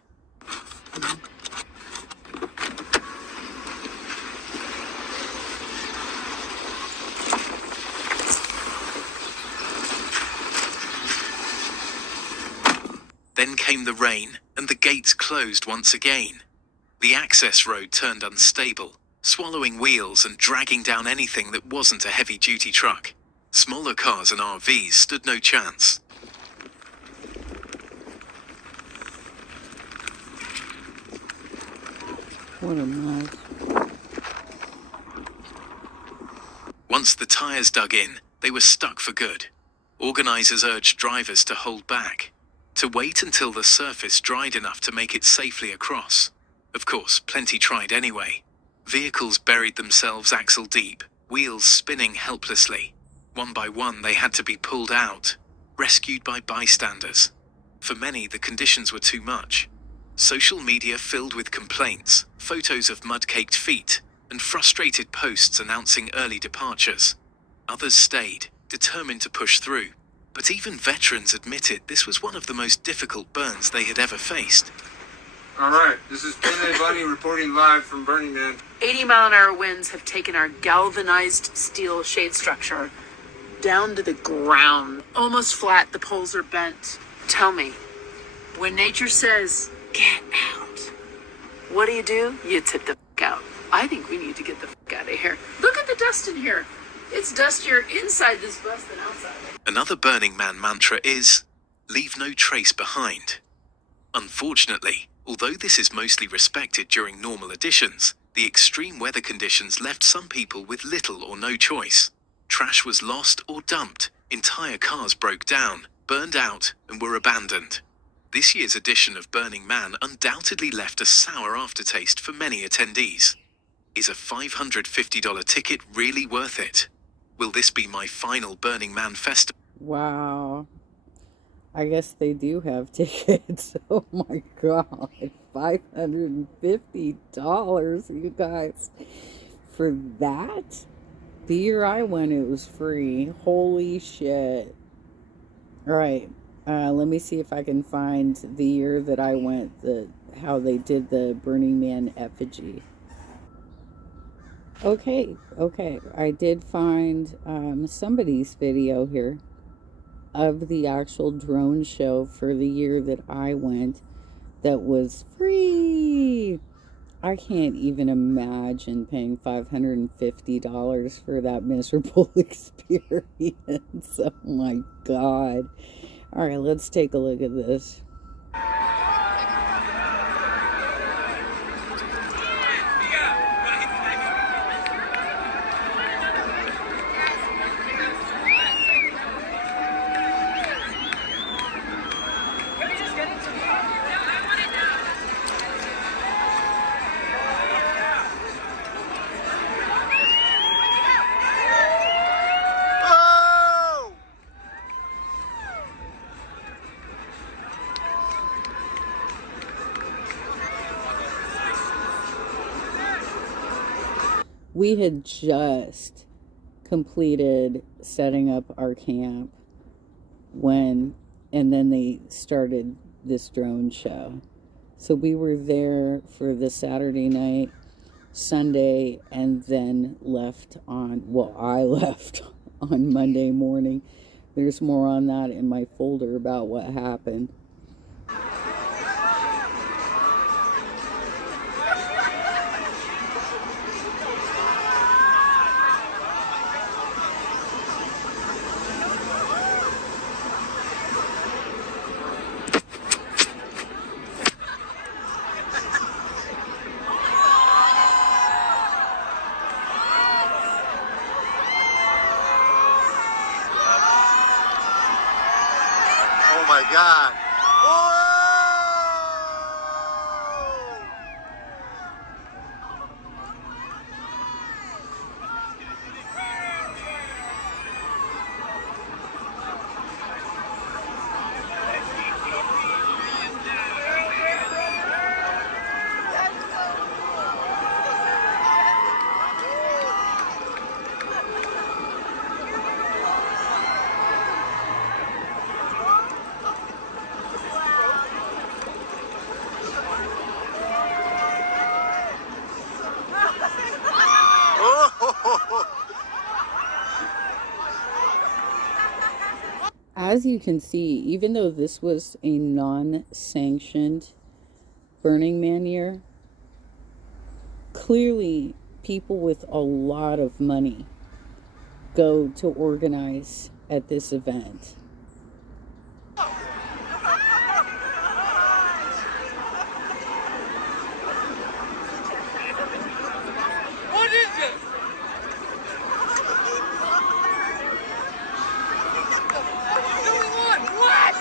Then came the rain, and the gates closed once again. The access road turned unstable, swallowing wheels and dragging down anything that wasn't a heavy-duty truck. Smaller cars and RVs stood no chance. What a mess. Once the tires dug in, they were stuck for good. Organizers urged drivers to hold back, to wait until the surface dried enough to make it safely across. Of course, plenty tried anyway. Vehicles buried themselves axle deep, wheels spinning helplessly. One by one, they had to be pulled out, rescued by bystanders. For many, the conditions were too much. Social media filled with complaints, photos of mud-caked feet, and frustrated posts announcing early departures. Others stayed, determined to push through. But even veterans admitted this was one of the most difficult burns they had ever faced. All right, this is Penny Bunny reporting live from Burning Man. 80-mile-an-hour winds have taken our galvanized steel shade structure down to the ground. Almost flat, the poles are bent. Tell me, when nature says, get out, what do? You tip the f*** out. I think we need to get the f*** out of here. Look at the dust in here. It's dustier inside this bus than outside. Another Burning Man mantra is, leave no trace behind. Unfortunately, although this is mostly respected during normal editions, the extreme weather conditions left some people with little or no choice. Trash was lost or dumped, entire cars broke down, burned out, and were abandoned. This year's edition of Burning Man undoubtedly left a sour aftertaste for many attendees. Is a $550 ticket really worth it? Will this be my final Burning Man festival? Wow. I guess they do have tickets. Oh my God. $550, you guys. For that? The year I went, it was free. Holy shit. Alright. Let me see if I can find the year that I went, how they did the Burning Man effigy. Okay. I did find somebody's video here of the actual drone show for the year that I went that was free. I can't even imagine paying $550 for that miserable experience. Oh my God. All right, let's take a look at this. We had just completed setting up our camp and then they started this drone show. So we were there for the Saturday night, Sunday, and then I left on Monday morning. There's more on that in my folder about what happened. Oh my God. As you can see, even though this was a non-sanctioned Burning Man year, clearly people with a lot of money go to organize at this event. What is it? Doing what? What?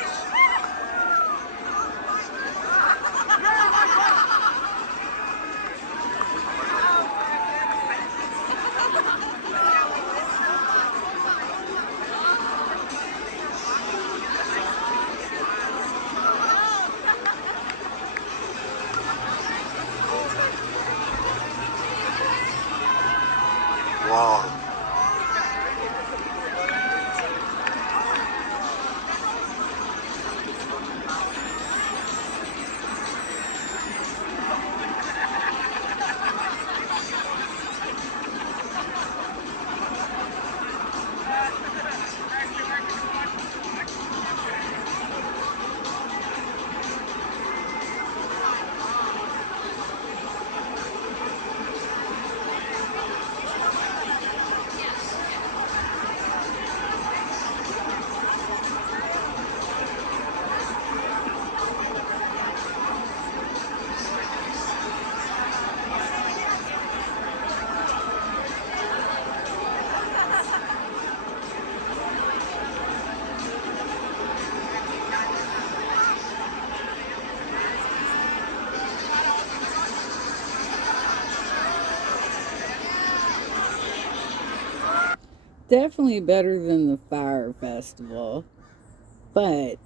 Wow. Definitely better than the fire festival, but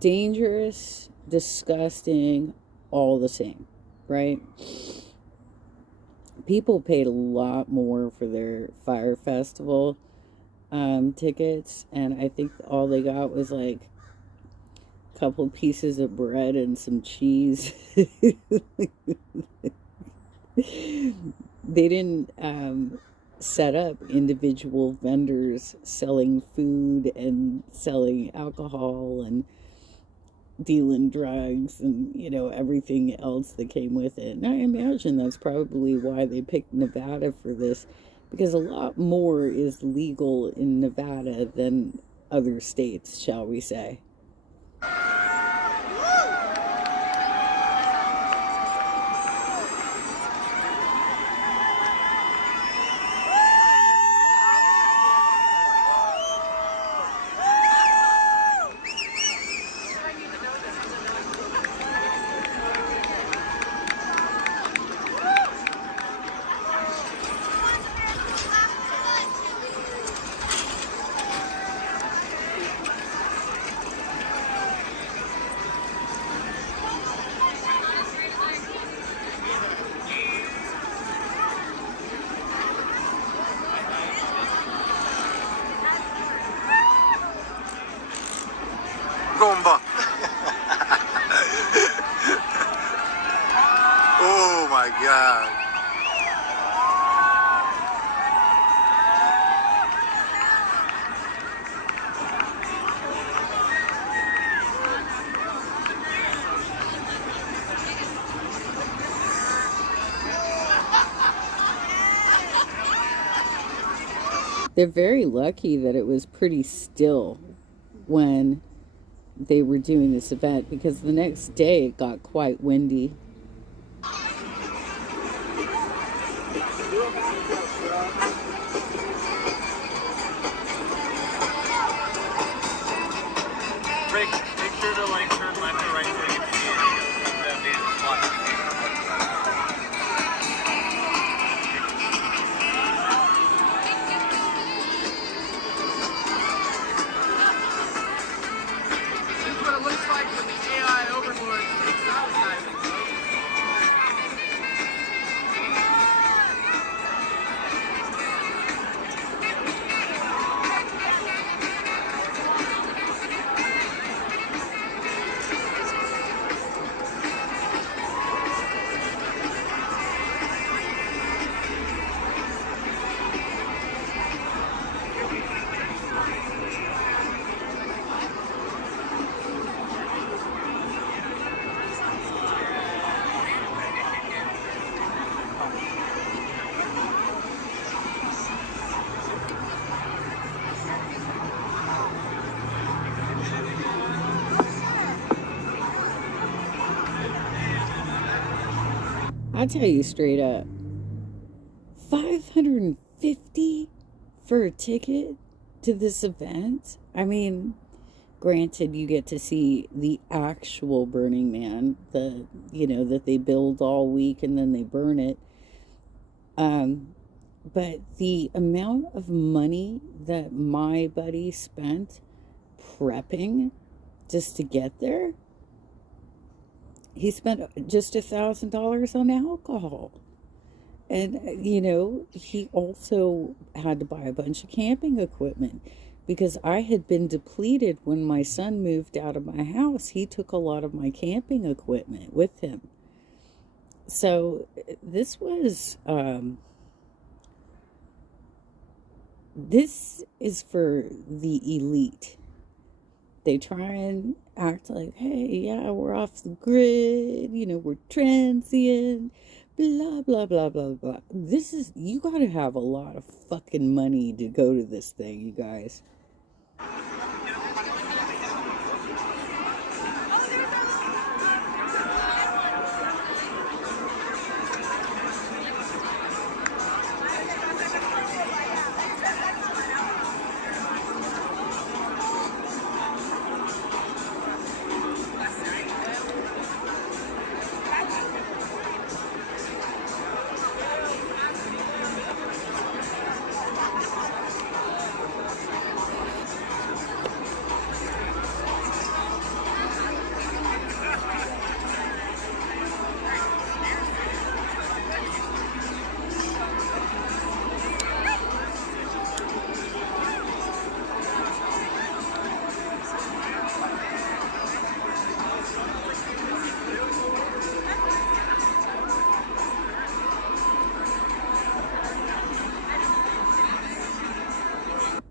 dangerous, disgusting, all the same, right? People paid a lot more for their fire festival tickets, and I think all they got was like a couple pieces of bread and some cheese. They didn't set up individual vendors selling food and selling alcohol and dealing drugs and, you know, everything else that came with it. And I imagine that's probably why they picked Nevada for this, because a lot more is legal in Nevada than other states, shall we say. Gomba. Oh my God. They're very lucky that it was pretty still when they were doing this event, because the next day it got quite windy. Rick, make sure to like turn left or right so you can see the vantage spot. This is what it looks like when the AI overlord takes advertising. I tell you straight up, $550 for a ticket to this event? I mean, granted, you get to see the actual Burning Man, that they build all week and then they burn it. But the amount of money that my buddy spent prepping just to get there, he spent just $1,000 on alcohol. And, he also had to buy a bunch of camping equipment because I had been depleted when my son moved out of my house. He took a lot of my camping equipment with him. So this was, this is for the elite. They try and act like, hey, yeah, we're off the grid, we're transient, blah, blah, blah, blah, blah. You gotta have a lot of fucking money to go to this thing, you guys.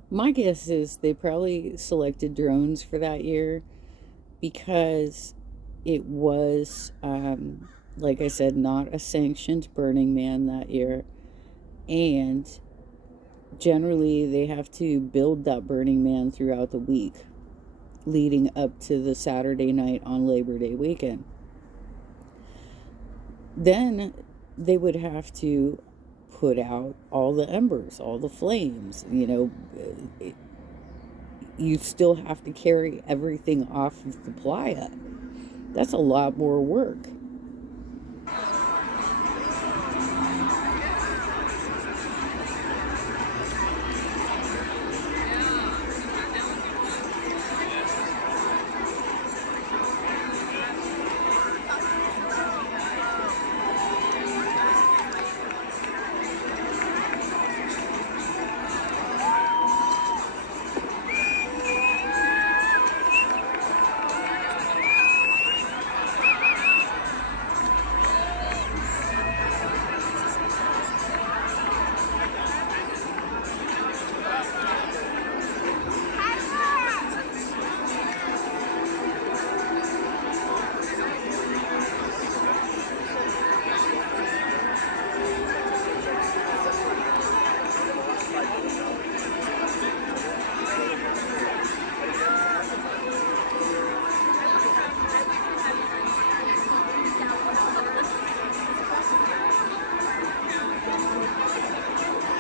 My guess is they probably selected drones for that year because it was, like I said, not a sanctioned Burning Man that year. And generally, they have to build that Burning Man throughout the week leading up to the Saturday night on Labor Day weekend. Then they would have to put out all the embers, all the flames, you still have to carry everything off of the playa. That's a lot more work.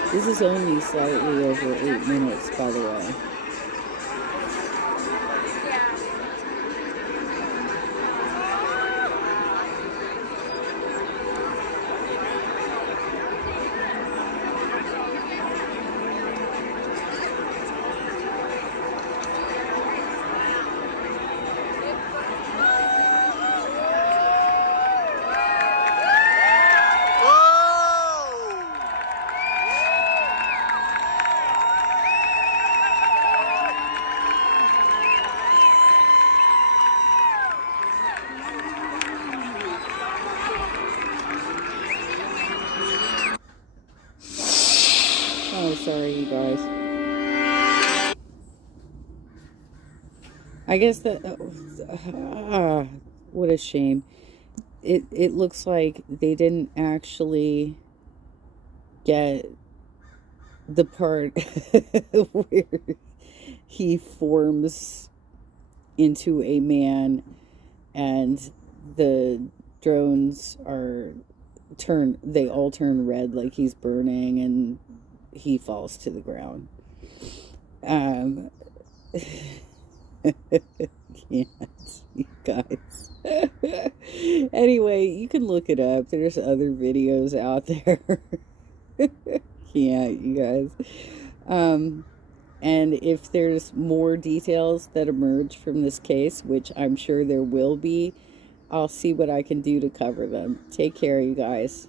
This is only slightly over 8 minutes, by the way. Oh, sorry, you guys. I guess that... what a shame. It looks like they didn't actually get the part where he forms into a man and the drones they all turn red like he's burning and he falls to the ground. Can't, you guys. Anyway, you can look it up. There's other videos out there. Can't, you guys. And if there's more details that emerge from this case, which I'm sure there will be, I'll see what I can do to cover them. Take care, you guys.